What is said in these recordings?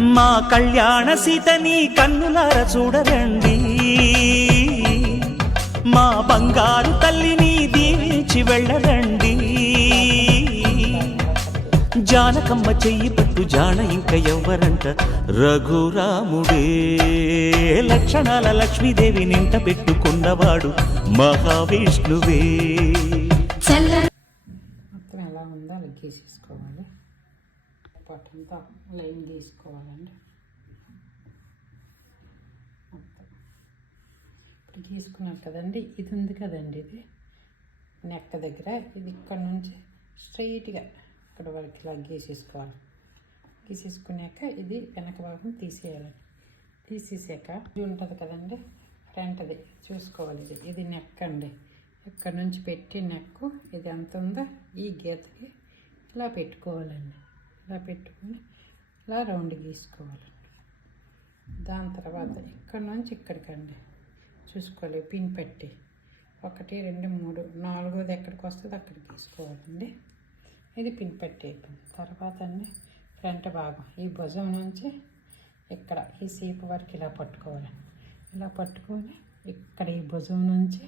మా కళ్యాణ సీతని కన్నులార చూడరండి, మా బంగారు తల్లిని దీవించి వెళ్ళరండి. జానకమ్మ చెయ్యి పట్టు జాన ఇంక ఎవ్వరంట, రఘురాముడే లక్షణాల లక్ష్మీదేవి నింట పెట్టుకున్నవాడు మహావిష్ణువే. మొత్తం ఎలా ఉందో అలా గీసేసుకోవాలి, పట్టంతా లైన్ గీసుకోవాలండి. ఇప్పుడు గీసుకున్నారు కదండి, ఇది ఉంది కదండి, ఇది నెక్క దగ్గర, ఇది ఇక్కడ నుంచి స్ట్రైట్గా ఇక్కడ వరకు ఇలా గీసేసుకోవాలి. గీసేసుకున్నాక ఇది వెనక భాగం తీసేయాలి. తీసేసాక ఇది ఉంటుంది కదండి ఫ్రంట్ది చూసుకోవాలి. ఇది నెక్ అండి, ఇక్కడ నుంచి పెట్టి నెక్కు ఇది ఎంత ఉందో ఈ గీతకి ఇలా పెట్టుకోవాలండి. ఇలా పెట్టుకొని ఇలా రౌండ్ గీసుకోవాలండి. దాని తర్వాత ఇక్కడ నుంచి ఇక్కడికండి చూసుకోవాలి, పిన్ పెట్టి 1 2 3 4వది ఎక్కడికి వస్తుంది అక్కడికి గీసుకోవాలండి. ఇది పిన్ పెట్టి అయిపోయింది. తర్వాత అండి ఫ్రంట్ భాగం ఈ భుజం నుంచి ఇక్కడ ఈ సీపు వరకు ఇలా పట్టుకోవాలండి. ఇలా పట్టుకొని ఇక్కడ ఈ భుజం నుంచి,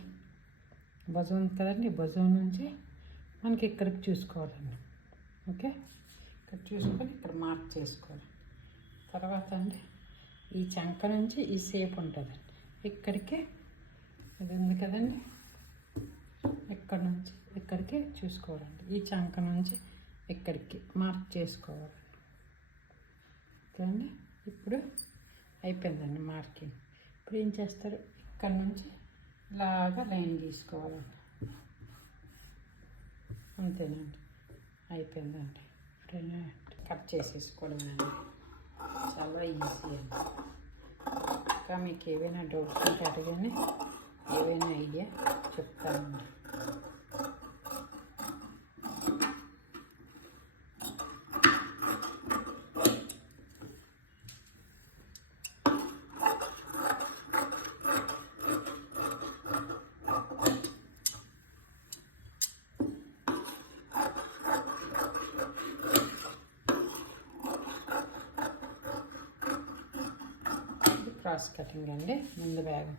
భుజం కదండి, భుజం నుంచి మనకి ఇక్కడికి చూసుకోవాలండి. ఓకే, ఇక్కడ చూసుకొని ఇక్కడ మార్క్ చేసుకోవాలి. తర్వాత అండి ఈ చంక నుంచి ఈ సేపు ఉంటుందండి, ఇక్కడికి ఇది ఉంది కదండి, ఇక్కడ నుంచి ఇక్కడికి చూసుకోవాలండి. ఈ చంక నుంచి ఇక్కడికి మార్క్ చేసుకోవాలండి. ఓకే, ఇప్పుడు అయిపోయిందండి మార్కింగ్. ఇప్పుడు ఏం చేస్తారు, ఇక్కడ నుంచి ఇలాగా లైన్ గీసుకోవాలండి. అంతేనండి, అయిపోయిందండి. కట్ చేసేసుకోవడం అండి, చాలా ఈజీ అండి. ఇంకా మీకు ఏవైనా డౌట్స్ ఉంటే అడగండి, ఏవైనా ఐడియా చెప్తానండి. క్రాస్ కటింగ్ అండి, ముందు భాగం